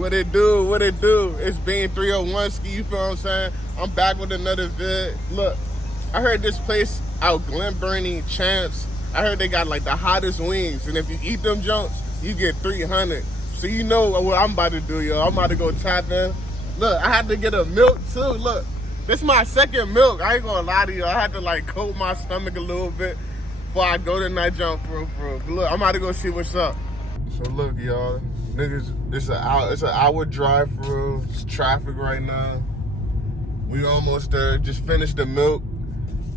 What it do? What it do? It's Bean 301 Ski, you feel what I'm saying? I'm back with another vid. Look, I heard this place out Glen Burnie, Champs. I heard they got like the hottest wings, and if you eat them junks, you get 300. So you know what I'm about to do, yo. I'm about to go tap in. Look, I had to get a milk too. Look, this is my second milk. I ain't gonna lie to you. I had to like coat my stomach a little bit before I go to night jump for real. But look, I'm about to go see what's up. So look, y'all, niggas, it's an hour drive through. It's traffic right now. We almost there. Just finished the milk.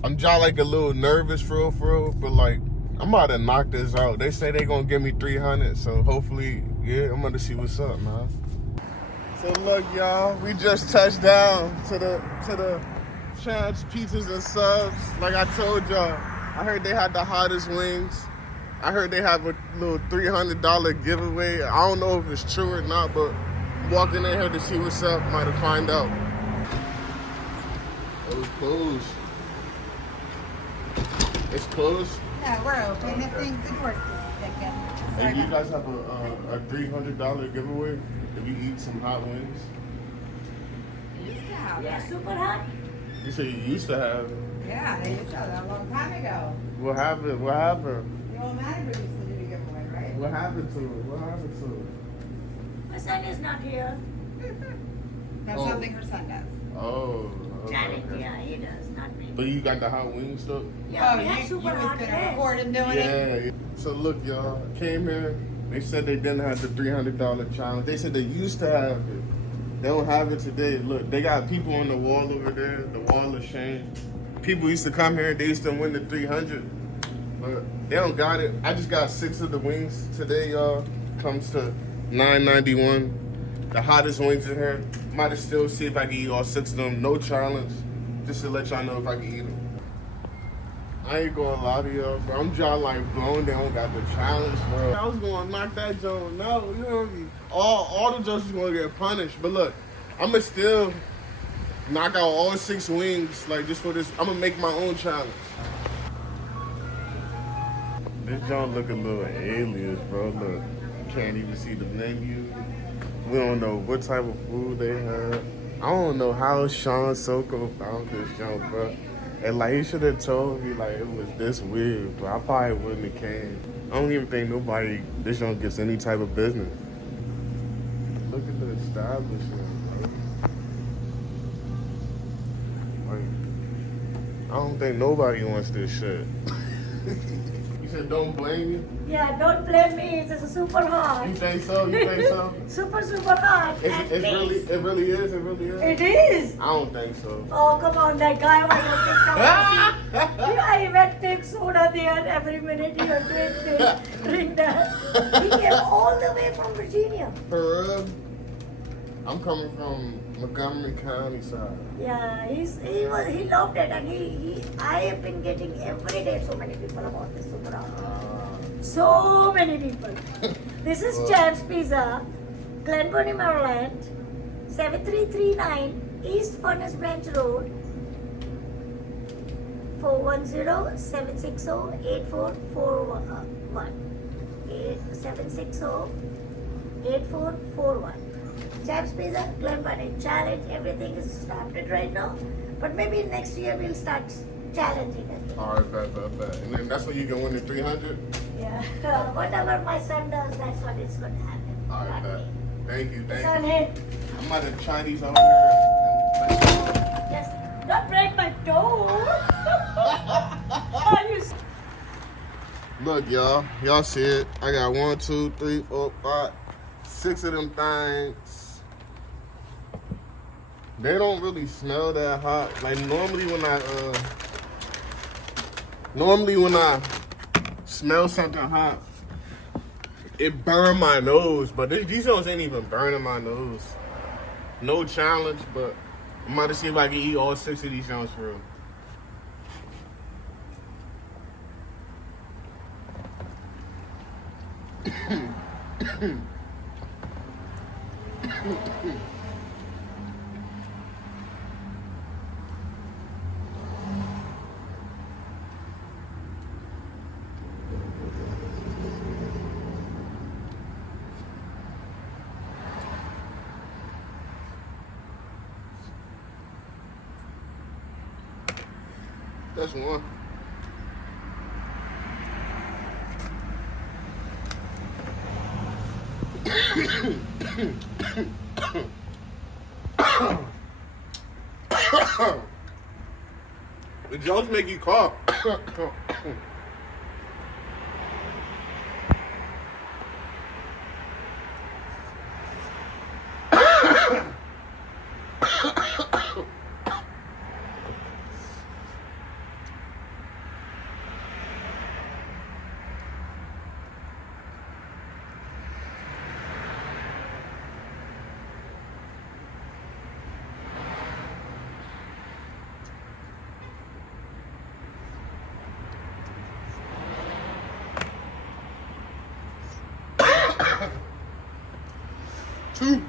I'm just like a little nervous for real, but like I'm about to knock this out. They say they gonna give me 300, so hopefully, yeah, I'm gonna see what's up, man. So look, y'all, we just touched down to the Champs Pizzas and Subs. Like I told y'all, I heard they had the hottest wings. I heard they have a little $300 giveaway. I don't know if it's true or not, but I'm walking in here to see what's up. Might have find out. It was closed. It's closed? Yeah, we're open. If things did work this weekend. Hey, you guys have a $300 giveaway if you eat some hot wings? Yeah, super hot. You said you used to have it. Yeah, they used to have that a long time ago. What happened? What happened? The old man used to do the giveaway, right? What happened to it? What happened to it? My son is not here. That's Oh. something her son does. Oh. Janet, yeah, he does, not me. But you got the hot wings though? Yeah, Oh, we have you super was hot gonna days. record him doing it? Yeah. So look, y'all, I came here. They said they didn't have the $300 challenge. They said they used to have it. They don't have it today. Look, they got people on the wall over there, the wall of shame. People used to come here, they used to win the 300. But they don't got it. I just got 6 of the wings today, y'all. Comes to $9.91. The hottest wings in here. Might have still see if I can eat all 6 of them. No challenge. Just to let y'all know if I can eat them. I ain't gonna lie to y'all, bro. I'm just like blown. They don't got the challenge, bro. I was gonna knock that joint out. You know what I mean? All the judges gonna get punished. But look, I'ma still knock out all 6 wings, like just for this. I'ma make my own challenge. This joint look a little alias, bro. Look, you can't even see the menu. We don't know what type of food they have. I don't know how Sean Soko found this joint, bro. And like he should have told me like it was this weird, but I probably wouldn't have came. I don't even think this joint gets any type of business. Look at the establishment, bro. Like, I don't think nobody wants this shit. You said don't blame you? Yeah, don't blame me. It's just super hot. You think so? You think so? Super hot. And It please. really is. It really is. It is. I don't think so. Oh, come on. That guy was looking down. I even take soda there every minute. You drink this, drink that. He came all the way from Virginia. For real? I'm coming from Montgomery County side. Yeah, he loved it, and I have been getting every day so many people about this super hot. So many people. This is Champs Pizza, Glen Burnie, Maryland, 7339 East Furnace Branch Road, 410-760-8441. 760-8441. Champs Pizza, Glen Burnie. Challenge, everything is started right now. But maybe next year we'll start challenging again. Alright, bet. And then that's when you can win the 300? Yeah. Whatever my son does, that's what is going to happen. Alright, bet. Thank you. Son, hey, I'm about to try these out here. just don't break my toe. Are you Look, y'all. Y'all see it. I got 1, 2, 3, 4, 5, 6 of them things. They don't really smell that hot. Like normally when I smell something hot, it burn my nose. But these ones ain't even burning my nose. No challenge, but I'm about to see if I can eat all 6 of these joints for real. That's one. The jokes make you cough. Two.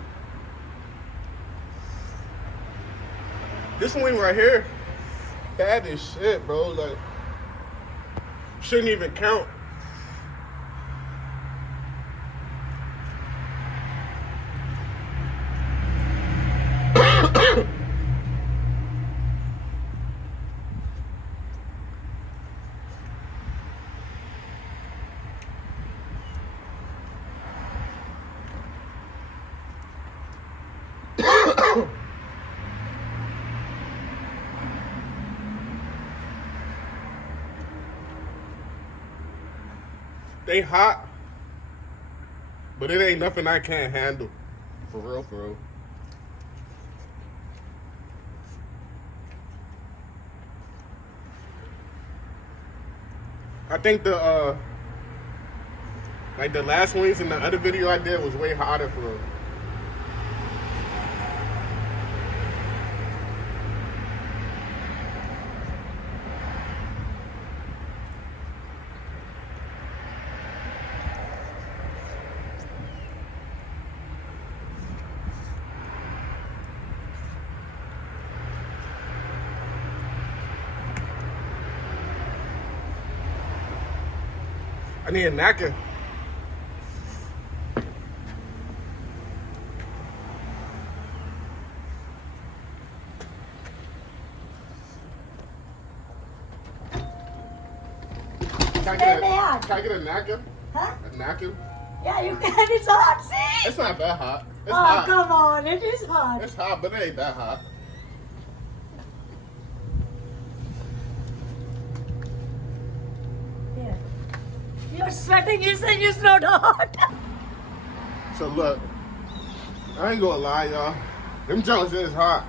This wing right here, bad as shit, bro. Like, shouldn't even count. They hot, but it ain't nothing I can't handle. For real, for real. I think the like the last wings in the other video I did was way hotter for real. I need a napkin. Can I get a napkin? Huh? A napkin? Yeah, you can. It's hot, see? It's not that hot. It's Oh, hot. come on. It is hot. It's hot, but it ain't that hot. Yeah. You're sweating. You're saying it's not hot. So look, I ain't gonna lie, y'all. Them Jones is hot.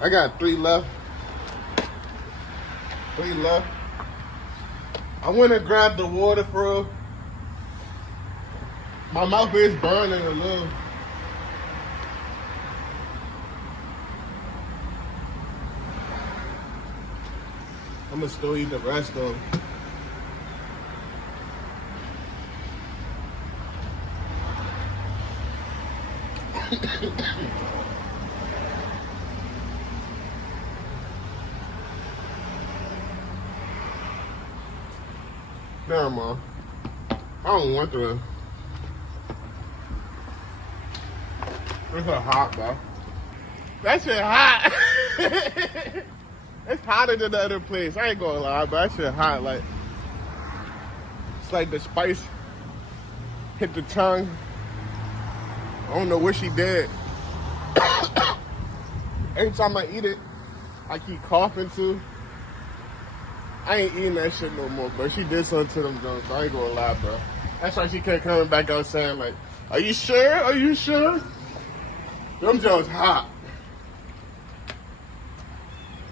I got 3 left. 3 left. I went and grabbed the water for real. My mouth is burning a little. I'm gonna still eat the rest though. Never mind. I don't want to. It's a hot, bro. That shit hot. It's hotter than the other place. I ain't gonna lie, but that shit hot. Like, it's like the spice hit the tongue. I don't know what she did. Every time I eat it, I keep coughing too. I ain't eating that shit no more, but she did something to them Jones. I ain't gonna lie, bro. That's why she kept coming back out saying like, "Are you sure? Are you sure?" Them Jones hot.